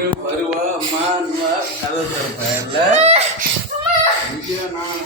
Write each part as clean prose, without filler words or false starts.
பொண்ணு வருவா அம்மா கதை தரப்ப நான்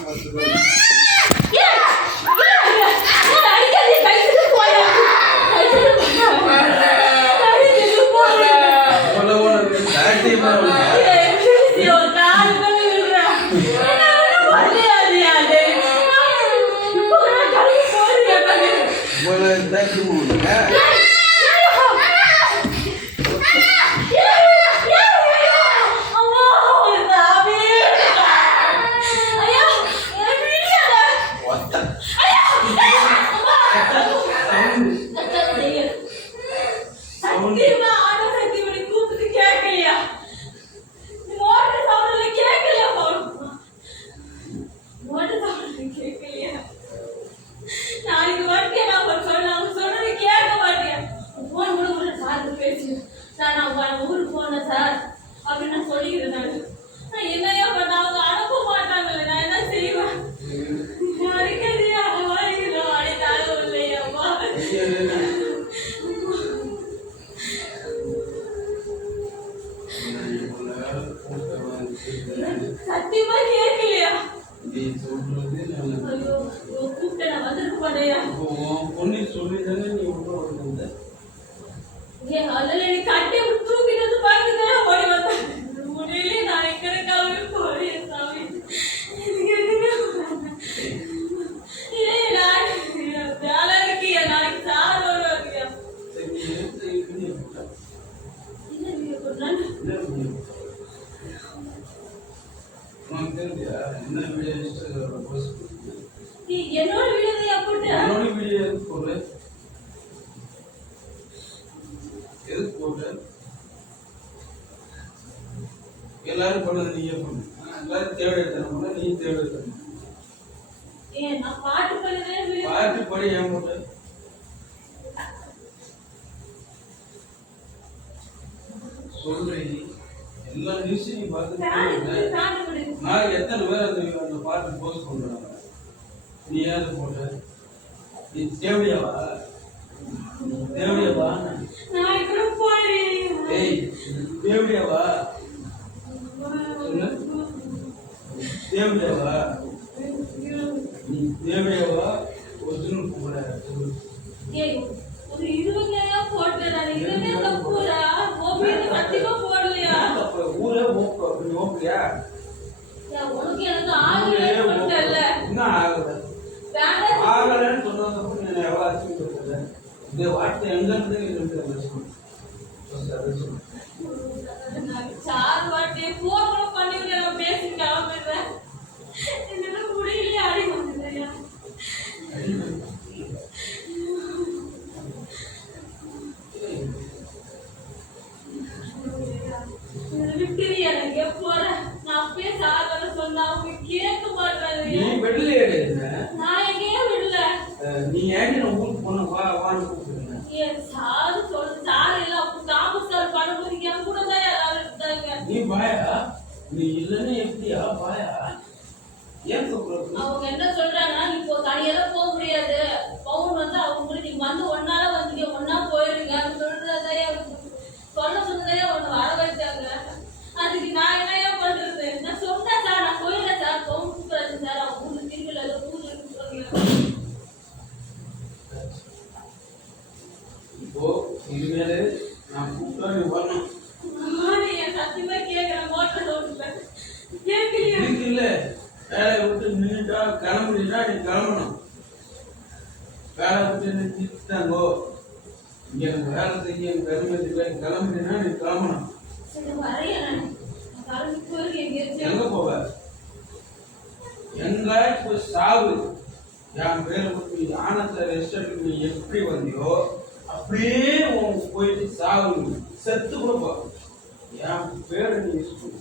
சத்தியமா கேட்கலையா? பொண்ணு சொல்லிதானே நீ உள்ள கட்டி தூக்கிட்டு பார்த்துதான் ஓடி வந்தேன். முடியல நான் எங்கக்காவே போறேன் சாமி. வேலை இருக்கியா நாளைக்கு சார் வருவாங்க. என்னோட வீடியோ போட்டு என்னோட வீடியோ எதுக்கு போடுற? எதுக்கு போட்ட? எல்லாரும் பண்ணது நீயே பண்ணு. எல்லாரும் தேவை எடுத்தா நீ தேவை எடுத்த. நான் பாட்டு பண்ணுறேன். பாட்டு படி ஏன் போட்ட? சொல்றேன் எல்லா நியூஸையும் நீ பார்த்து நான் எத்தனை பேர் அந்த பாட்டு போஸ்ட் பண்றாங்க. நீ ஏன் போட்ட? நீ தேவையாவா? தேவையாவா? நான் இப்ப போறேன். ஏய் தேவையாவா? சொல்லு தேவையாவா? நீ தேவையாவா? ஒரிஜினல் கூட ஏய் ஒரு 20 போட்டடா. இதுவே தப்புடா. ஓபில சத்தியமா போடலையா? அப்ப ஊரே ஓப்பியா? உனக்கு எனக்கு ஆகவே போட்டல. என்ன ஆகல? ஆகலன்னு சொன்னதுக்கு நீ எவ்வளவு அச்சீவ் பண்ணல? இந்த வார்த்தை எங்க இருந்து இருக்கு? சார் வார்த்தை போன் பண்ணி நான் பேசிட்டு ஆவறேன். என்ன முடியல அடி வந்துறியா? விக்டரியா எங்க போற? நான் பேச ஆகல சொன்னா அவங்க கேட்க மாட்டாங்க. நீ பெட்ல ஏடுங்க. நான் எங்கேயே விடல. நீ ஏன் நான் ஊருக்கு போன வான்னு கூப்பிடுங்க. ஏ சார் சொல்ற சார் இல்ல தாமஸ் சார் பண்ணும்போது என் கூட தான் யாராவது இருந்தாங்க. நீ பாயா? நீ இல்லன்னு எப்படியா பாயா? ஏன் சொல்ற? அவங்க என்ன சொல்றாங்கன்னா இப்போ தனியால போக முடியாது. பவுன் வந்து அவங்க நீங்க வந்து ஒன்னால வந்து ஒன்னா போயிருங்க அது சொல்றதையா சொல்ல சொன்னதையா ஒன்னு வர வச்சாங்க. அதுக்கு நான் என்ன பண்றது? நான் சொன்னேன் சார் நான் போயிடல சார் பவுன் கூப்பிடுறது சார் அவங்க ஊருக்கு திருவிழா பூஜை சொல்லுங்க. இப்போ இனிமேல் நான் கூப்பிட்டா நீ வரணும். சத்தியமா கேட்கிறேன். மோட்டர் ரோட்ல கேட்கலையா? இல்ல வேலையை விட்டு நின்றுட்டா கிளம்புறீங்கன்னா நீ கிளம்பணும். வேலை விட்டு நிறுத்திட்டாங்கோ இங்க எனக்கு வேலை செய்ய கருமதில்லை கிளம்புறீங்கன்னா நீ கிளம்பணும். எங்க போவ? எங்க போய் சாவு. என் பேரை கொடுத்து ஆனந்த ரெஸ்டாரண்ட் நீ எப்படி வந்தியோ அப்படியே போயிட்டு சாவு. செத்து கூட போ. என் பேரை நீ யூஸ் பண்ணு.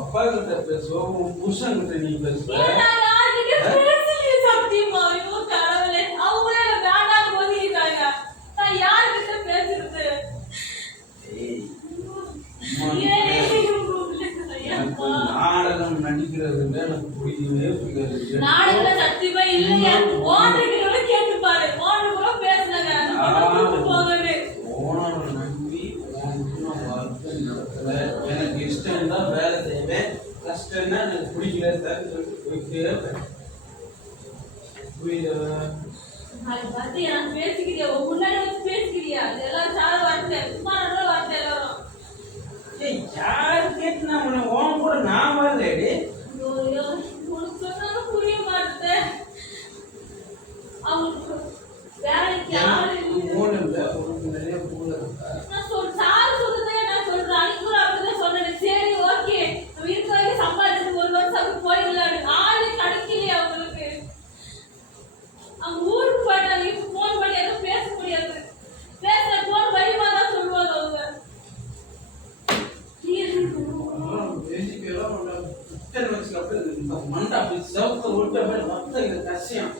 அப்பா கிட்ட பேசுவோம், உன் புருஷன் கிட்ட நீ பேசுவ. நாடகம் நடிக்கிறது எனக்கு பிடிக்கவே பிடிக்காது. நாடகம் சத்தியமா இல்லையா? கேட்டு பாரு. சார் சொல்லிட்டு போயிட்டே இருப்பேன். புரியுதா? நாளைக்கு பார்த்து எனக்கு பேசிக்கிறியா முன்னாடி வச்சு பேசிக்கிறியா எல்லாரும் சார வார்த்தை சும்மா நல்ல வார்த்தை எல்லாரும் ஏய் யாரு கேட்டு நான் உன் கூட நான் வரலடி. ஐயோ உனக்கு சொன்னாலும் புரிய மாட்டேன். அவங்களுக்கு வேலைக்கு யாரு மூணு இல்லை உனக்கு நிறைய மூணு இருக்கா? நான் சார் சொல்றதே நான் சொல்றேன். அன்னைக்கு கூட அப்படிதான் சொன்னேன். சரி ஓகே நம்ம இருக்க வரைக்கும் சம்பாதிச்சு ஒரு வருஷம் அப்படி போயிடலாம். ஆளு கிடைக்கலையா அவங்களுக்கு? அவங்க ஊருக்கு போயிட்டாங்க. இப்ப போன் பண்ணி எதுவும் பேச முடியாது. பேசுற போன் வழிமா தான் சொல்லுவாங்க அவங்க. மண்டை அப்படி சவுத்த விட்ட மாதிரி மொத்தம் இந்த கஷ்டம்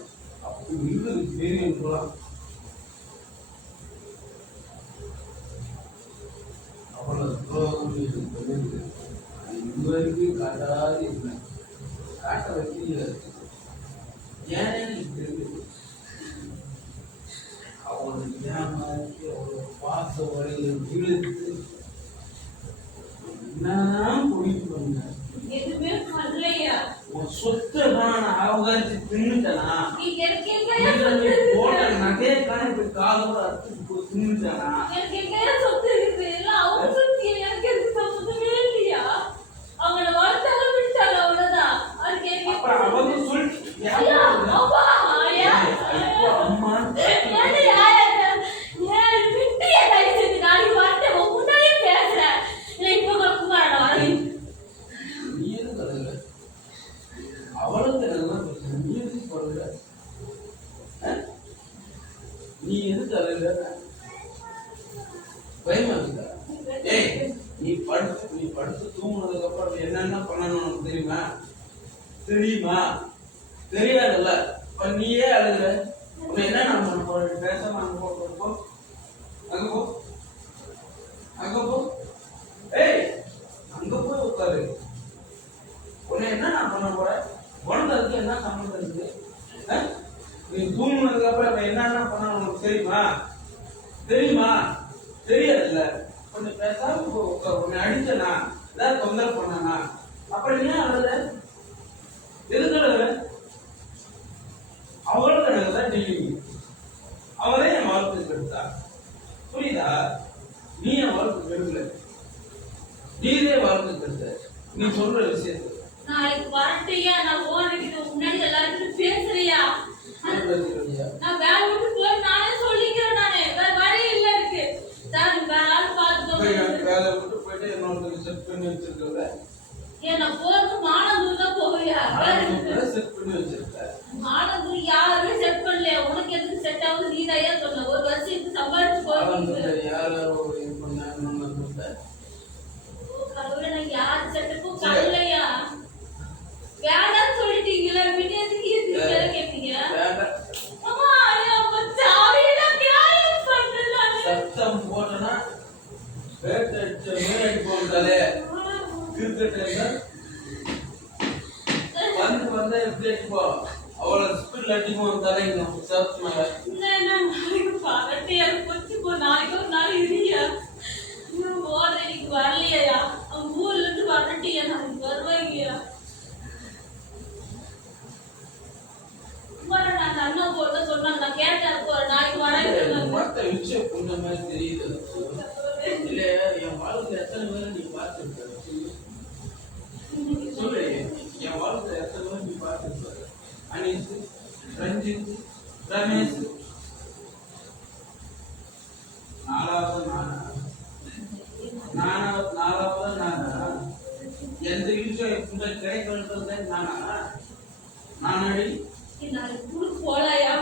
அப்படி இருக்குது தெரியும் போலாம். அவ்வளவு துரோகம் இருக்குது. இது வரைக்கும் காட்டாது இல்லை, காட்ட வைக்கல. ஏன் இருக்குது அவளுக்கு ஏமாற்றி அவளோட பாச வழியில் இழுத்து என்னதான் பொழிப்பு பண்ண எதுவுமே பண்ணலையா? உன் சொத்தை நான் அவகாரிச்சு தின்னுட்டனா? நீங்க போட்ட நகைய கணக்கு காதோட தின்னுட்டனா? எனக்கு எங்க சொத்து இருக்குது எல்லாம் அவங்க சொத்து. எனக்கு எதுக்கு சம்மந்தமே இல்லையா? அவங்கள வளர்த்தாங்க விட்டாங்க அவ்வளவுதான். அதுக்கு அப்புறம் அவங்க சொல்லி அம்மா நீ எதுக்கு அழுகுற? பயமா இருக்குதா? ஏய் நீ படுத்து தூங்குனதுக்கு அப்புறம் என்னென்ன பண்ணணும் உனக்கு தெரியுமா? தெரியுமா? தெரியாதுல்ல. நீயே அழுகுற. என்ன நான் பண்ண போறேன்? பேசாம அங்க போ, அங்க போ, அங்க போ. ஏய் அங்க போய் உட்காரு. உன்னை என்ன நான் பண்ண போறேன்? உனக்கு அதுக்கு என்ன சம்மந்தம் இருக்கு? நீ தூங்குனதுக்கு அப்புறம் என்னென்ன பண்ணணும் உனக்கு தெரியுமா? தெரியுமா? தெரியாதுல்ல. கொஞ்சம் பேசாம உன்னை அடிச்சனா ஏதாவது தொந்தரவு பண்ணனா அப்புறம் ஏன் அழுத? எதுக்கு அழுத? அவளுக்கு அழுதான் டெய்லி. அவரே என் வாழ்க்கை கெடுத்தா. புரியுதா? நீ என் வாழ்க்கை கெடுக்கல, நீதே வாழ்க்கை கெடுத்த. நீ சொல்ற விஷயத்த நாளைக்கு வரட்டையா? நான் ஓடிக்கிட்டு முன்னாடி எல்லாருக்கும் பேசுறியா? நான் வேலை விட்டு போய் நானே சொல்லிக்கிறேன். நானே வேற வழி இல்ல இருக்கு சார். வேற ஆள் பார்த்துட்டோம். வேலை விட்டு போயிட்டு என்னோட செட் பண்ணி வச்சிருக்கல. ஏன் நான் போறது மானந்தூர் தான் போவியா? செட் பண்ணி வச்சிருக்க. மானந்தூர் யாருமே செட் பண்ணல. உனக்கு எதுக்கு செட் ஆகுது? நீதாயா சொன்ன. ஒரு வருஷத்துக்கு சம்பாதிச்சு போய் யாரோ இது பண்ணாங்க. கடவுளே நான் யார் செட்டுக்கும் பண்ணலையா? வேண்டான்னு சொல்லிட்டீங்களா? பின்ன எதுக்கு இது வேலை கேட்டீங்க? அம்மா ஐயா சாரிடா கேர் பண்றேன். சத்தம் போட்டனா பேட் அடிச்ச மேல போறாளே கிரிக்கெட்ல வந்து எப்படி போ அவள ஸ்பீட்ல அடிக்கும் வந்தாலே நம்ம சர்ச் மேல நான் நாளைக்கு பாரட்டே கொச்சு போ. நாளைக்கு ஒரு நாள் இரியா ஓடுறதுக்கு வரலையா? அவங்க ஊர்ல இருந்து வரட்டியா? நாளைக்கு வருவாங்கயா? நான் அண்ணா போட்டு சொன்னாங்க. நான் கேட்டேன் ஒரு நாளைக்கு வரேன். பார்த்த விஷயம் கொஞ்ச மாதிரி தெரியுது. இல்ல என் வாழ்க்கை எத்தனை பேரை நீ பார்த்துருக்க? சொல்லு என் வாழ்க்கை எத்தனை பேரை நீ பார்த்துருக்க? அனீஸ், ரஞ்சித், ரமேஷ், நாலாவது நானா? எந்த விஷயம் கிடைக்கிறது நானா? நானடி நாளைக்கு ஊருக்கு போலாயா?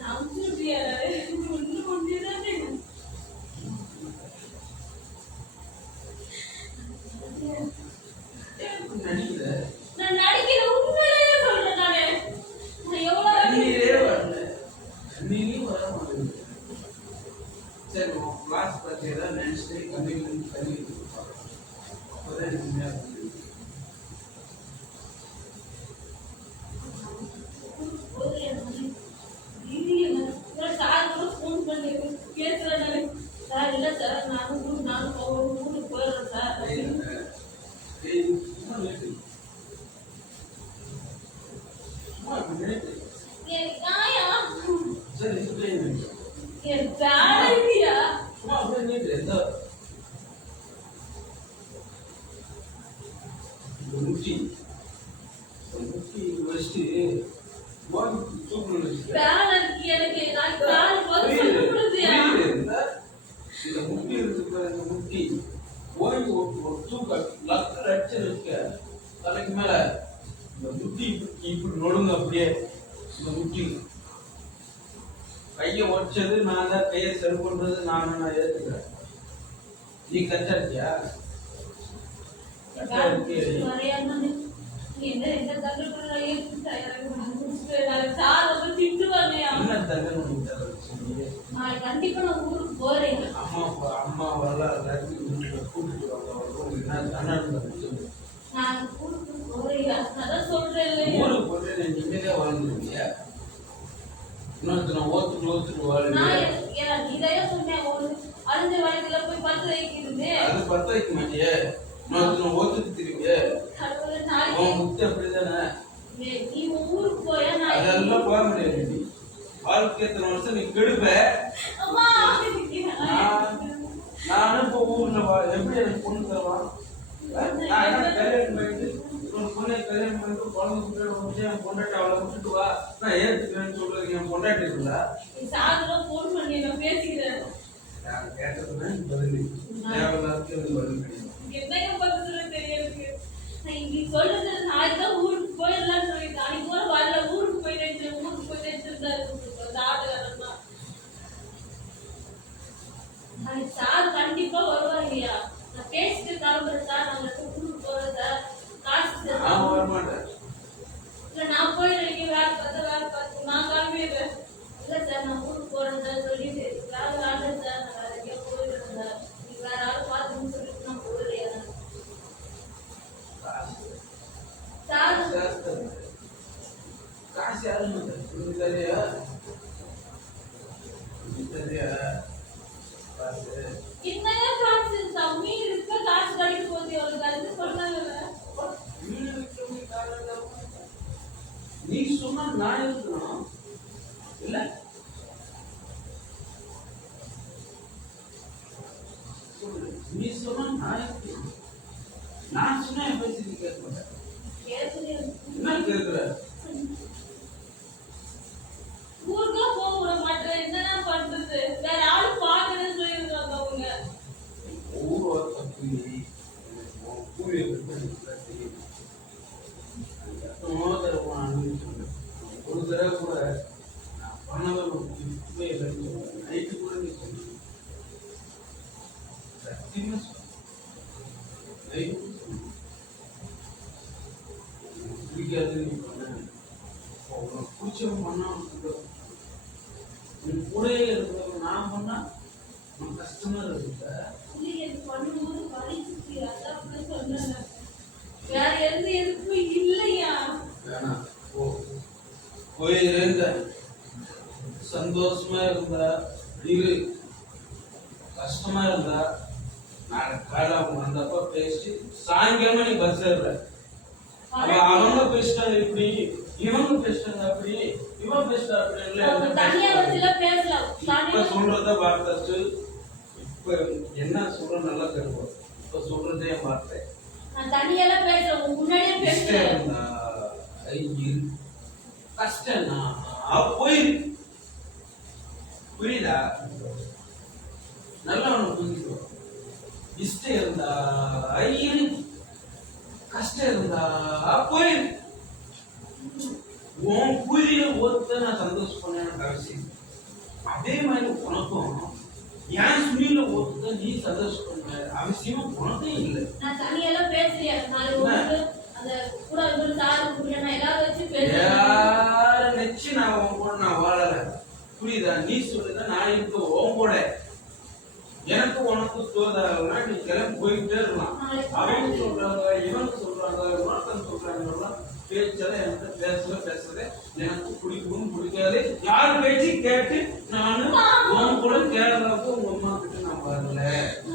நான் சொல்றியா? ஒண்ணு ஒண்ணுதானே. நான் நடிக்கிற உண்மையிலேயே சொல்றேன். நான் எவ்வளவு வரல நீ வர மாட்டேங்குது. சரி உன் கிளாஸ் பத்தி ஏதாவது நினைச்சிட்டு கம்மி அப்போதான் சரி explain பண்ணு. என் பேரண்டியா சும்மா அப்படியே நீட்டு எந்த இந்த முட்டி வச்சுட்டு வாங்கி தூக்கணும் வச்சுக்க. பேரண்டி எனக்கு நான் கால் போட்டு சொல்லுறதுயா இந்த முட்டி இருக்கு பாரு, இந்த முட்டி ஓய்வு ஒரு தூக்க லக்கு அடிச்சு வச்சுக்க தலைக்கு மேல. இந்த முட்டி இப்படி நொடுங்க அப்படியே. இந்த முட்டி கையை உடைச்சது நான் தான், கையை சரி பண்றது நான் ஏத்துக்கிறேன். நீ கரெக்டா இருக்கியா? கரெக்டா இருக்கியா? என்ன என்ன தங்கக்குள்ளையே சார் ரொம்ப திட்டுவாங்கயா. என்ன தங்கன்னு உனக்கு தெரியல. நான் கண்டிப்பா நான் ஊருக்கு போறேன். அம்மா வரல வீட்டுல கூட்டிட்டு வாங்க. என்ன தண்ணி நான் ஊருக்கு போறேன். அதான் சொல்றேன் ஊருக்கு போட்டு நீங்களே வாழ்ந்துருவீங்க. இன்னொருத்தனை ஓத்துட்டு வாழ். இதையே சொன்னேன். ஒரு அழிஞ்ச வயதுல போய் பத்து வைக்கிறது. அது பத்த வைக்க மாட்டியே. இன்னொருத்தனை ஓத்துட்டு திரும்பிய முக்தி அப்படிதானே. நீ ஊருக்கு போயா? அதெல்லாம் போக முடியாது. வாழ்க்கை எத்தனை வருஷம் நீ கெடுப்ப. நானும் இப்போ ஊர்ல எப்படி எனக்கு பொண்ணு தருவான்? நான் என்ன கல்யாணம் பண்ணிட்டு ஒரு பொண்ணை கல்யாணம் பண்ணிட்டு குழந்தை என் பொண்டாட்டி அவளை விட்டுட்டு வா நான் ஏத்துக்கிறேன்னு சொல்றது என் பொண்டாட்டி இருந்தா போன் பண்ணி நான் பேசிக்கிறேன். நான் கேட்டதுன்னா பதில் தேவையில்லாத பதில் கிடையாது. என்னங்க பண்றது தெரியாது. நீ சொல்றது நாளைக்கு தான் ஊருக்கு போயிடலாம்னு சொல்லிட்டு அன்னைக்கு கூட வரல. ஊருக்கு போயிட்டு இருந்தாரு ஆடுகாரமா. நாளைக்கு சார் கண்டிப்பா வருவாங்கய்யா. நான் பேசிட்டு கிளம்புறேன் சார். நாங்க ஊருக்கு போறத காசு வரமாட்டேன். இல்ல நான் போயிடுறேன். வேலை பார்த்து நான் கிளம்பிடுறேன். இல்ல சார் நான் ஊருக்கு போறேன் சார் சொல்லிட்டு வேலை ஆடுறேன் சார். நான் வேற எங்கேயா போயிடுறேன் சார். நீ வேற ஆள் பார்த்துன்னு சொல்லிட்டு நான் போயிடுறேன். காசு யாரும் தெரியா என்னங்க காசு தம்பி இருக்க காசு கடிக்கு போகுது. ஒரு கருத்து சொன்னாங்க. நீ சொன்னா நான் இருக்கணும் இல்ல? நீ சொன்னா நான் இருக்கணும். நான் சொன்னா என் பேசி நீ கேட்க மாட்டேன். என்ன கேட்கிற? ஊருக்கு போக விட மாட்டேன். என்னன்னா பண்றது? வேற ஆளு பாக்குறேன்னு சொல்லிருக்காங்க அவங்க. ஊர் தப்பு கூலி ஒரு தடவை கூட நான் பண்ணவே நைட்டு கூட நீ சொல்லு சத்தியமா பிடிக்காது. நீ பண்ண பிடிச்சவன் பண்ணா நீ கூடயே இருக்கிறவங்க நான் பண்ணா உனக்கு கஷ்டமா இருக்கு. பண்ணும்போது வலிச்சு அதான் சொன்னாங்க. வேற எந்த எதுக்கும் இல்லையா? வேணாம் போயிருந்த சந்தோஷமா இருந்தா இரு, கஷ்டமா இருந்தா நாளை காலம் வந்தப்ப பேசி சாயங்காலமா நீ பஸ் ஏறுற. அவங்க பேசிட்டாங்க இப்படி, இவங்க பேசிட்டாங்க அப்படி, இவன் பேசிட்டா அப்படி இப்ப சொல்றத வார்த்தை. இப்ப என்ன சொல்ற நல்லா தெரியும். இப்ப சொல்றதே வார்த்தை. தனியெல்லாம் பேசுறேன் முன்னாடியே பேசுறேன். கஷ்டம்னா போயிரு. புரியுதா? நல்லா ஒண்ணு புரிஞ்சுக்கோ. இஷ்டம் இருந்தா இரு, கஷ்டம் இருந்தா போயிரு. உன் கூலியில ஒருத்த நான் சந்தோஷம் பண்ண எனக்கு அவசியம். அதே மாதிரி உனக்கும் என் சுனில ஒருத்த நீ சந்தோஷம் பண்ண அவசியம் உனக்கும் இல்லை. நான் தனியெல்லாம் பேசுறேன். அந்த கூட எல்லாரும் வச்சு பேசுறேன். நெச்சு நான் உன் கூட நான் வாழல. புரியுதா? நீ சொல்லுத நான் இருக்க உன் கூட. எனக்கு உனக்கு தோதாகனா நீ கிளம்பி போயிட்டே இருக்கலாம். அவங்க சொல்றாங்க, இவங்க சொல்றாங்க, உனக்கு சொல்றாங்க. பேச்செல்லாம் என்கிட்ட பேசுறது எனக்கு பிடிக்கும் பிடிக்காது. யார் பேச்சு கேட்டு நானும் உன் கூட கேரளாவுக்கு உங்க அம்மா கிட்ட நான் வரல. நீ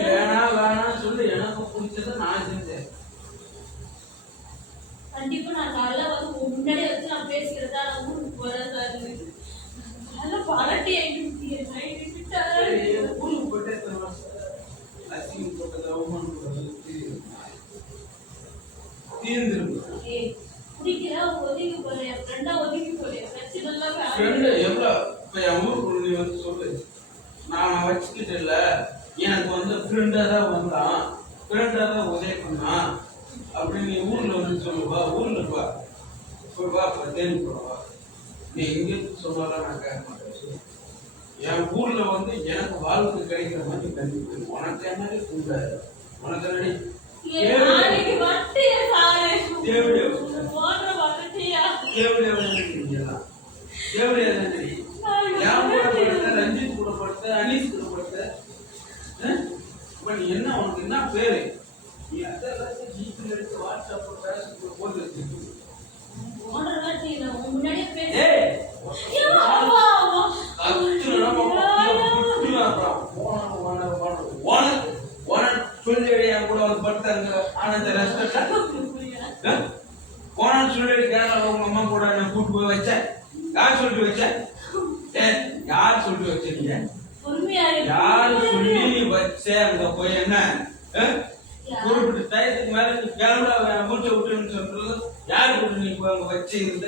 வேணாம் சொல்லு. எனக்கு பிடிச்சத நான் செஞ்சேன். கண்டிப்பா நான் காலைல வந்து முன்னாடி வச்சு நான் பேசிக்கிறதா ஊருக்கு போறேன். பரட்டி ஆயிட்டு ஊருக்கு போயிட்டு எத்தனை வருஷம் அசிங்கம் போட்டது அவமானம் போட்டது தீர்ந்துருக்கு. குடிக்கிற ஒதுங்கி போல என் ஃப்ரெண்டா ஒதுங்கி போல பிரச்சனை எல்லாம் ஃப்ரெண்டு எவ்வளோ இப்போ என் ஊருக்கு நீ வந்து சொல்லு நான் வச்சுக்கிட்டு இல்லை எனக்கு வந்து ஃப்ரெண்டாக தான் வந்தான் ஃப்ரெண்டாக தான் உதவி பண்ணான் அப்படின்னு நீ ஊரில் வந்து சொல்லுவா ஊரில் இருப்பா சொல்வா இப்போ தேடி போடுவா நீ எங்கே சொன்னாலும் நான் கேட்க மாட்டேன். என் ஊர்ல வந்து எனக்கு வாழ்க்கை கிடைக்கிற மாதிரி கண்டிப்பா உனக்கு என்ன கூட உனக்கு என்னடி ரஞ்சித் கூட படுத்த அனீஸ் கூட படுத்த நீ என்ன உனக்கு என்ன பேரு நீ அதெல்லாம் ஜிபி எடுத்து வாட்ஸ்அப் பேசுறது போட்டு வச்சிருக்கு. கூட வந்து படுத்தாங்க ஆனந்த போனான்னு சொல்லி கேரளா உங்க அம்மா கூட நான் கூட்டு போய் வச்சேன். யார் சொல்லிட்டு வச்சேன்? யார் சொல்லிட்டு வச்சீங்க? யாரு சொல்லி வச்ச அங்க போய் என்ன குறிப்பிட்ட டயத்துக்கு மேல நீ கிளம்புட மூட்டை விட்டுன்னு சொல்றது யாரு கூட நீ அங்க வச்சு இருந்த?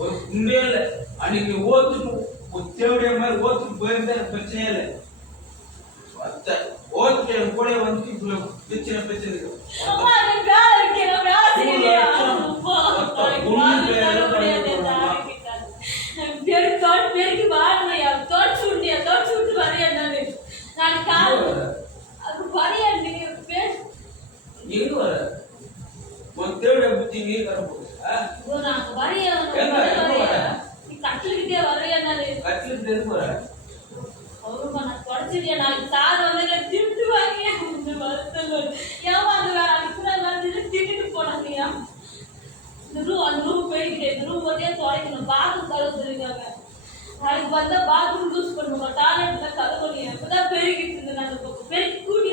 ஒரு குண்டே இல்ல அன்னைக்கு ஓத்துட்டு தேவைய மாதிரி ஓத்துட்டு போயிருந்தா பிரச்சனையே இல்லை. ஓத்துட்டு என் கூட வந்து பிரச்சனை பிரச்சனை எங்க வர உன் தேவைய புத்தி நீ வர கட்டுக்கிட்டே போற பாத்ரூம் யூஸ் பண்ணுவோம் டாய்லெட்ல கதவுல எப்பதான் பெருகிட்டு இருந்தேன் பெருக்கி கூட்டி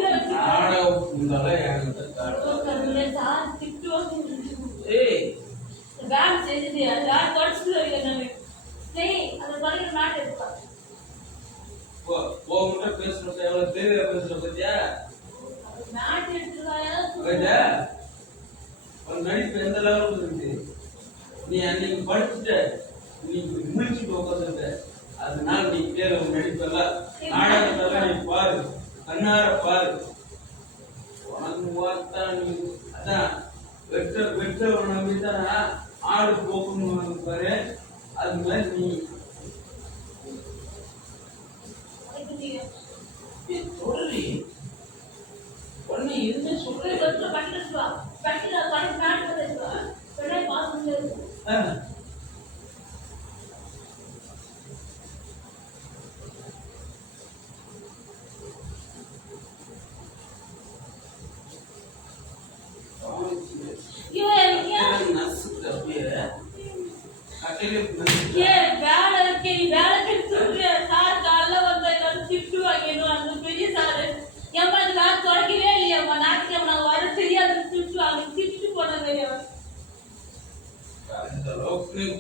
வேலை செஞ்சது யார் தொடச்சு வரீங்க அந்த தொடங்கிற நாட்டு எடுப்பா பேசுற எவ்வளவு தேவையா பேசுற பத்தியா நாட்டு எடுத்துருவாயா நடிப்பு எந்த லெவலுக்கு இருக்கு. நீ அன்னைக்கு படிச்சுட்ட நீ முடிச்சுட்டு உட்காந்துட்ட அதனால நீ தேவை நடிப்பெல்லாம் நாடகத்தெல்லாம் நீ பாரு கண்ணார பாரு உனக்கு பார்த்தா நீ அதான் வெற்றவரை நம்பித்தான் ஆடு போக்கணும் பாரு அது மாதிரி நீ சொல்லி ஒன்னு எதுவுமே சொல்ல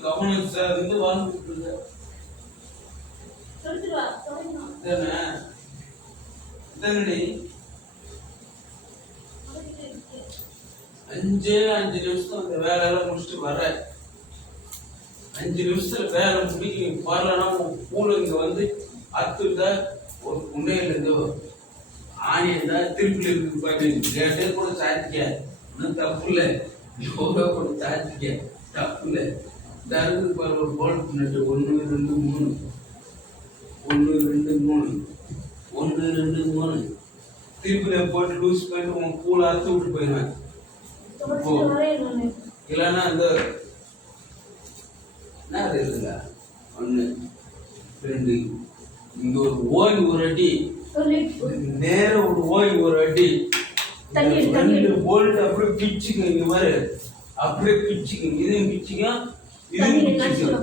கவனம் சார் இருந்து வாழ்ந்துட்டு அஞ்சு நிமிஷம் அந்த வேலையெல்லாம் முடிச்சுட்டு வர 5 நிமிஷத்துல வேலை முடிக்க வரலன்னா பூல இங்க வந்து அத்துட்டா ஒரு புண்டையில இருந்து ஆணி இருந்தா திருப்பில இருக்கு கேட்டே கூட சாத்திக்க ஒன்னும் தப்பு இல்லை யோகா கூட சாத்திக்க தப்பு இல்லை தருக்கு பாரு ஒரு போல்ட் நட்டு 1 2 3 1 2 3 1 2 3 திருப்பில போட்டு லூஸ் பண்ணிட்டு உன் பூல அறுத்து விட்டு போயிடுவேன். இல்லைன்னா அந்த என்ன இருக்குங்க 1 2 இங்க ஒரு ஓய் ஒரு அடி நேர ஒரு ஓய் ஒரு அடி 2 போல்ட் அப்படியே பிச்சுங்க இங்க மாதிரி அப்படியே பிச்சுங்க இதையும் பிச்சுங்க இதையும் பிச்சுங்க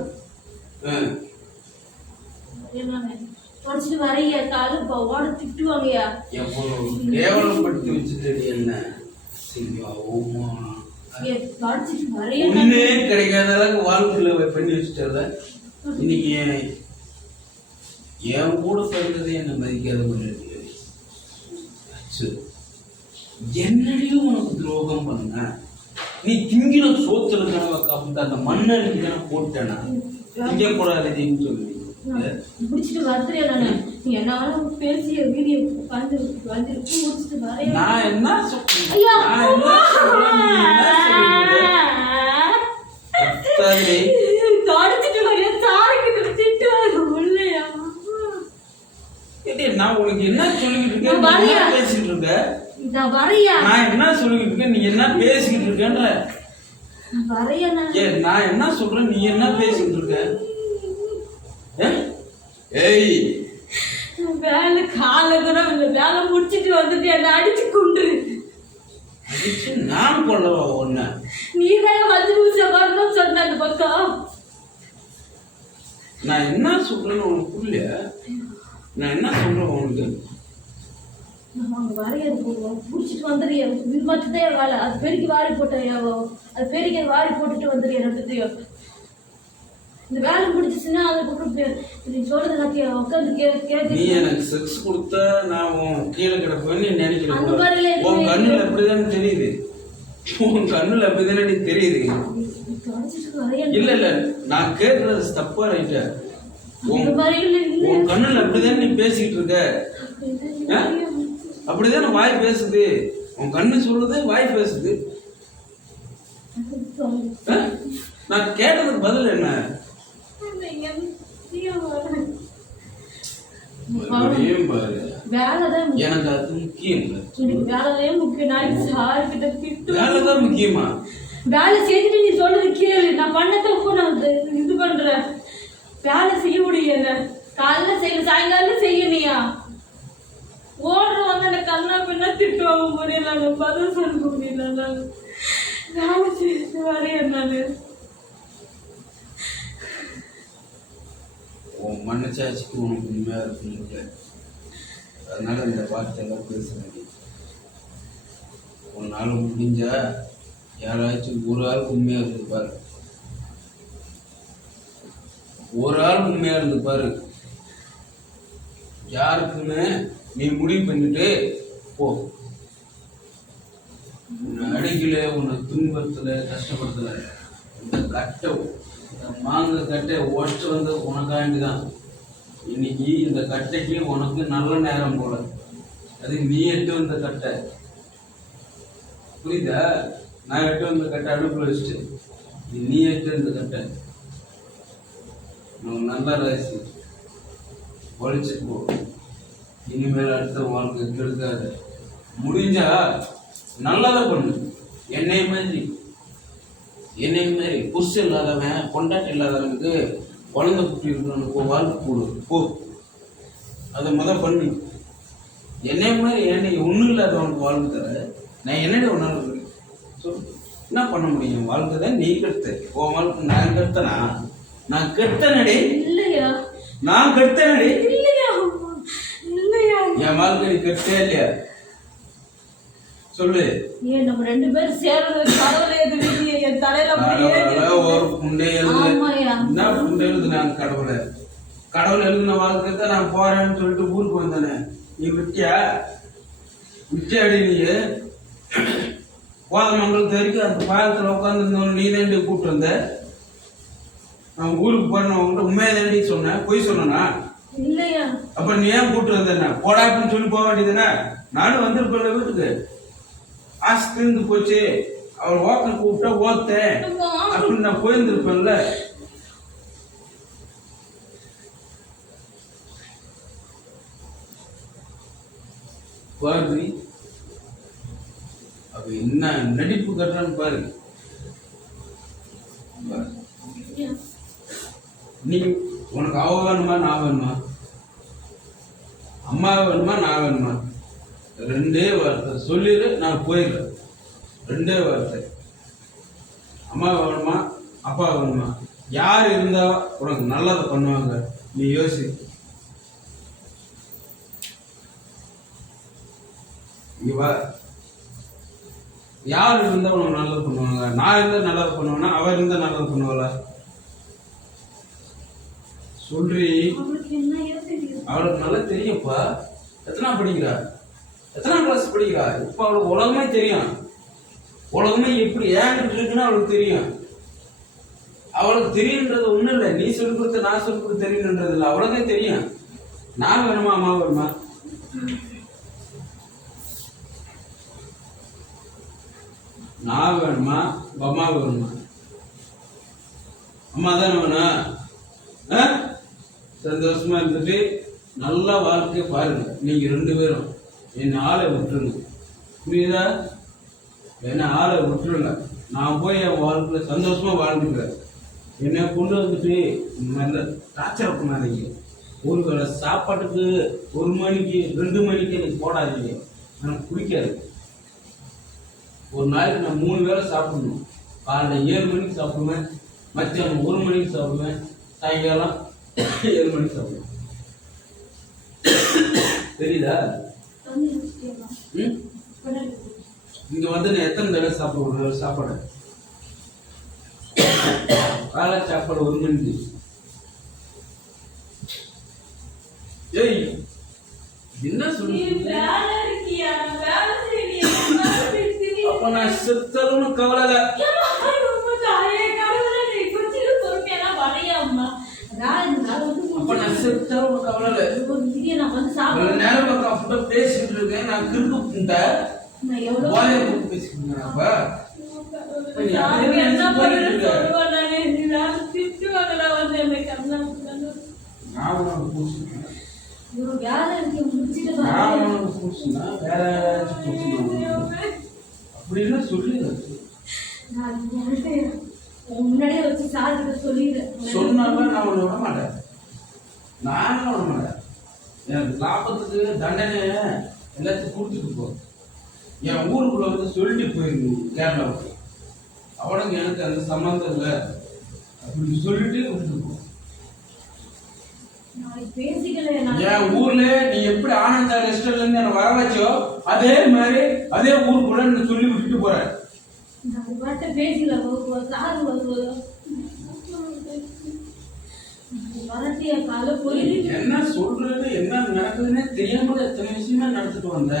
கேவலப்படுத்தி வச்சுட்டு என்ன அவமானம் ஒண்ணே கிடைக்காத அளவுக்கு வாழ்க்கையில பண்ணி வச்சுட்டல. இன்னைக்கு என் கூட பிறந்ததே என்ன மதிக்காத பண்ணிட்டு என்னடியும் உனக்கு துரோகம் பண்ண. நீ திங்கிற சோத்துல கனவை காப்பிட்டு அந்த மண்ணடிக்கு தானே போட்டேனா திங்க கூடாதுன்னு சொல்லி முடிச்சிட்டு வந்துறியா? நானு நீ என்ன பேசிய வீடியோ வந்து முடிச்சிட்டு வரேன். நான் என்ன சொல்றேன்? தொடச்சிட்டு வரையா சாரிக்கிட்டு திட்டு இல்லையா? நான் உனக்கு என்ன சொல்லிக்கிட்டு இருக்கேன்? பேசிட்டு இருக்க. நான் வரையா? நான் என்ன சொல்லிக்கிட்டு இருக்கேன்? நீ என்ன பேசிக்கிட்டு இருக்கன்ற? வரையா? நான் என்ன சொல்றேன்? நீ என்ன பேசிக்கிட்டு இருக்க? ஏய் வேலை கால கூட வேலை முடிச்சிட்டு வந்துட்டு என்ன அடிச்சு கொண்டு அடிச்சு நான் கொள்ளவா ஒண்ணு? நீ தான் வந்து நிமிஷம் சொன்ன அந்த பக்கம். நான் என்ன சொல்றேன்னு உனக்கு புரியல. நான் என்ன சொல்றேன் உனக்கு? வரையாது முடிச்சிட்டு வந்துடுறியா? இது மட்டும்தான் வேலை. அது பெருக்கி வாரி போட்டோ அது பெருக்கி வாரி போட்டுட்டு வந்துடுறியா? ரெண்டுத்தையும் இந்த வேலை முடிச்சிச்சுன்னா அதுக்கப்புறம் நீ சொல்றது நான் உட்காந்து கேட்டு. நீ எனக்கு செக்ஸ் கொடுத்தா நான் உன் கீழே கிடப்பேன்னு நினைக்கிறேன். உன் கண்ணுல அப்படிதானே தெரியுது. உன் கண்ணுல அப்படிதானே தெரியுது. இல்ல இல்ல நான் கேட்கறது தப்பா ரைட்டா? உன் கண்ணுல அப்படிதானே நீ பேசிக்கிட்டு இருக்க. அப்படிதானே வாய் பேசுது. உன் கண்ணு சொல்லுது, வாய் பேசுது. நான் கேட்டதுக்கு பதில் என்ன? எனக்கு அது முக்கியம் வேலைதான் முக்கியமா? வேலை செஞ்சுட்டு நீ சொல்றது கேளு. நான் பண்ண தப்பு நான் இது பண்றேன். வேலை செய்ய முடியல. காலைல செய்யல, சாயங்காலம் செய்யணியா? ஓடுற வந்து அந்த கண்ணா பின்னா திட்டுவாங்க முடியல. பதில் சொல்ல முடியல. வேலை செய்ய வரைய நானு உன் மனசாட்சிக்கு உனக்கு உண்மையா இருக்கு. அதனால இந்த வார்த்தையெல்லாம் பேசுறேன். உன்னால முடிஞ்சா யாராச்சும் ஒரு ஆள் உண்மையா இருந்து பாரு. ஒரு ஆள் உண்மையா இருந்து பாரு. யாருக்குன்னு நீ முடிவு பண்ணிட்டு போ. உன்னை அடிக்கல, உன்னை துன்பத்துல கஷ்டப்படுத்தல. இந்த கட்டை மாங்க கட்டை ஒட்டு வந்து உனக்காண்டிதான். இன்னைக்கு இந்த கட்டைக்கு உனக்கு நல்ல நேரம் போல. அது நீ எட்டு வந்த கட்டை, புரியுதா? நான் எட்டு வந்த கட்டை அடுப்புல வச்சுட்டு நீ எட்டு வந்த கட்டை. நல்ல ராசி ஒழிச்சுட்டு போ. இனிமேல் அடுத்த வாழ்க்கை கெடுக்காத. முடிஞ்சா நல்லதை பண்ணு. என்னை மாதிரி புருஷ இல்லாதவன், கொண்டாட்டி இல்லாதவனுக்கு குழந்தை குட்டி இருக்கிறவனுக்கு வாழ்க்கை போடு போ. அதை பண்ணு. என்னை மாதிரி என்னை ஒன்றும் இல்லாதவனுக்கு வாழ்க்கை தர நான் என்னடி ஒன்றால் சொல்லு. என்ன பண்ண முடியும்? வாழ்க்கை தான் நீ கெடுத்த. உன் வாழ்க்கை நான் கெடுத்தனா? நான் கெடுத்தனடே இல்லையா? நான் கெடுத்தனடே இல்லையா? என் வாழ்க்கை நீ கெடுத்தே இல்லையா? சொல்லு. ஏன் நம்ம ரெண்டு பேரும் சேர்றது கடவுளே விதியே. என் தலையில ஒரு புண்டை என்ன புண்டை எழுது? நான் கடவுள் எழுதின வாழ்க்கை நான் போறேன்னு சொல்லிட்டு ஊருக்கு வந்தானே. நீ விட்டியாடி? நீ கோதமங்கலத்து வரைக்கும் அந்த பாலத்துல உட்காந்து நீ தாண்டி கூப்பிட்டு வந்த. நான் ஊருக்கு போறேன் உண்மையா தாண்டி சொன்னேன்? பொய் சொன்னா இல்லையா? அப்ப நீ ஏன் கூப்பிட்டு வந்த? போடாப்புன்னு சொல்லி போக வேண்டியதுதானே? நானும் வந்திருப்பேன் வீட்டுக்கு. ஆசை திருந்து போச்சு. அவள் ஓக்க கூப்பிட்டா ஓத்தேன் அப்படின்னு நான் போயிருந்திருப்பேன்ல. பாரு அப்ப என்ன நடிப்பு கட்டுறான்னு பாரு. நீ உனக்கு அவ வேணுமா நான் வேணுமா? அம்மா வேணுமா நான் வேணுமா? ரெண்டே வார்த்தை சொல்லிடு, நான் போயிடுறேன். ரெண்டே வார்த்தை. அம்மா வேணுமா அப்பா வேணுமா? யார் இருந்தா உனக்கு நல்லதை பண்ணுவாங்க? நீ யோசி. இங்க வா. யார் இருந்தா உனக்கு நல்லது பண்ணுவாங்க? நான் இருந்தா நல்லது பண்ணுவேன்னா அவர் இருந்தா நல்லது பண்ணுவாள? சொல்றி. அவளுக்கு நல்லா தெரியும்ப்பா. எத்தனை படிக்கிறா? எத்தனாம் கிளாஸ் படிக்கிறா? இப்ப அவளுக்கு உலகமே தெரியும். உலகமே எப்படி ஏங்கிட்டு இருக்குன்னு அவளுக்கு தெரியும். அவளுக்கு தெரியுன்றது ஒண்ணும் இல்லை. நீ சொல்லி கொடுத்த நான் சொல்லி கொடுத்து தெரியுன்றது இல்லை. அவளுக்கே தெரியும். நான் வேணுமா அம்மா வேணுமா? நான் வேணுமா அம்மா வேணுமா? அம்மா தானே வேணும். சந்தோஷமா இருந்துட்டு நல்ல வாழ்க்கைய பாருங்க. நீங்க 2 பேரும் என்ன ஆளை விட்டுருங்க. புரியுதா? என்ன ஆளை விட்டுருங்க. நான் போய் என் வாழ்க்கையில சந்தோஷமா வாழ்ந்துக்கிறேன். என்ன கொண்டு வந்துட்டு நல்ல டார்ச்சர் பண்ணாதீங்க. ஒரு வேளை சாப்பாட்டுக்கு 1 மணிக்கு 2 மணிக்கு எனக்கு போடாதீங்க. எனக்கு பிடிக்காது. ஒரு நாளைக்கு நான் 3 வேளை சாப்பிடணும். காலைல 7 மணிக்கு சாப்பிடுவேன், மத்தியானம் 1 மணிக்கு சாப்பிடுவேன், சாயங்காலம் 7 மணிக்கு சாப்பிடுவேன். தெரியுதா? இங்க வந்து நான் எத்தனை தடவை சாப்பிடுவேன்? சாப்பாடு காலை சாப்பாடு 1 மணிக்கு. ஏய் என்ன சொல்றீங்க? அப்ப நான் செத்தலும் கவலை இல்ல. அப்ப நான் செத்தலும் கவலை இல்ல. நேரம் கம்ஃபர்ட்டா பேசிட்டு இருக்கேன். நான் கிறுக்கு புண்டை வாயை போட்டு பேசிட்டு அப்ப அப்படின்னு சொல்லி முன்னாடியே வச்சு சாதிக்க சொல்லிடுறேன். சொன்னாலும் நான் உன்னை விட மாட்டேன். நானும் விட மாட்டேன். எனக்கு லாபத்துக்கு தண்டனை எல்லாத்தையும் கொடுத்துட்டு போ. என் ஊருக்குள்ள வந்து சொல்லிட்டு போயிருக்கு கேரளாவுக்கு. அவனுக்கு எனக்கு அந்த சம்பந்தம் இல்லை அப்படின்னு சொல்லிட்டு விட்டுட்டு போ. என் ஊர்ல நீ எப்படி ஆனந்தா ரெஸ்டாரண்ட்ல இருந்து என்ன வர வச்சோ அதே மாதிரி அதே ஊருக்குள்ள நீ சொல்லி விட்டுட்டு போற. என்ன சொல்றது என்ன நடக்குதுன்னு தெரியாம எத்தனை விஷயமே நடத்திட்டு வந்த.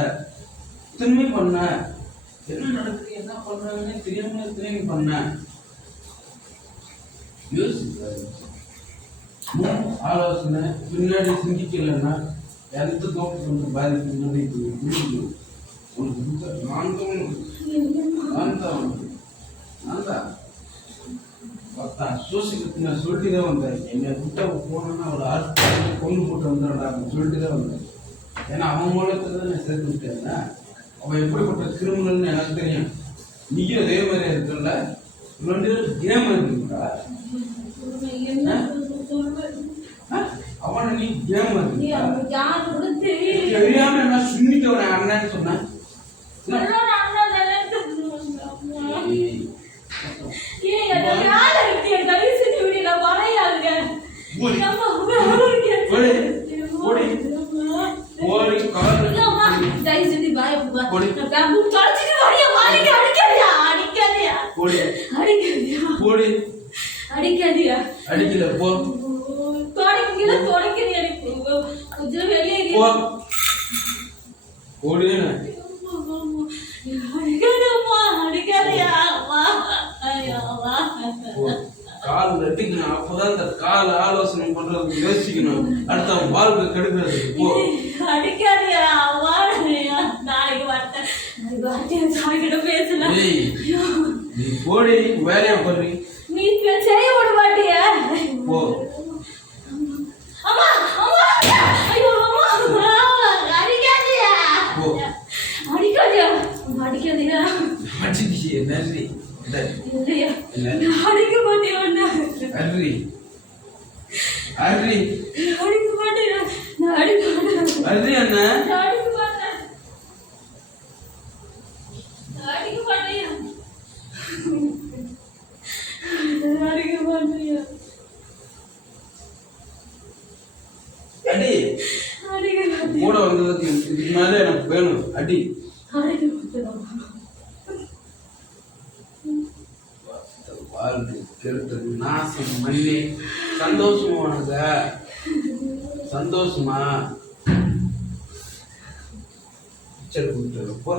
எத்தனை பண்ண என்ன நடக்குது என்ன பண்றாங்கன்னு தெரியாம எத்தனை பண்ண. ஆலோசனை பின்னாடி சிந்திக்கலன்னா எந்த தோப்பு வந்து பாதிப்பு நான் சொல்லிட்டுதான் வந்தேன். என்னை விட்ட போனோன்னா அவளை கொண்டு போட்டு வந்துடா சொல்லிட்டுதான் வந்தேன். ஏன்னா அவன் மூலத்துல தான் நான் சேர்த்து விட்டேன். அவன் எப்படிப்பட்ட கிரிமினல்னு எனக்கு தெரியும். நீயும் அதே மாதிரி இருக்குல்ல. 2 பேரும் கேம் இருக்குங்களா? அவனை நீ கேம் தெரியாம என்ன சுண்ணிக்க அண்ணன்னு சொன்னேன். அடிக்கல போ. கால் நட்டிக்கணும். அப்பதான் இந்த கால் ஆலோசனை பண்றதுக்கு யோசிக்கணும். அடுத்த வாழ்க்கை கெடுக்கிறதுக்கு போ. நீ போடி வேலையா போடுறீ. நீ செய்ய விட மாட்டியா? போ. கூட வந்ததுக்கு இதுக்கு மேல எனக்கு வேணும் அடி. வாழ்க்கை கெடுத்தது நாசம் மண்ணி. சந்தோஷமா உனக்கு சந்தோஷமா பிக்சர் கொடுத்துரு போ.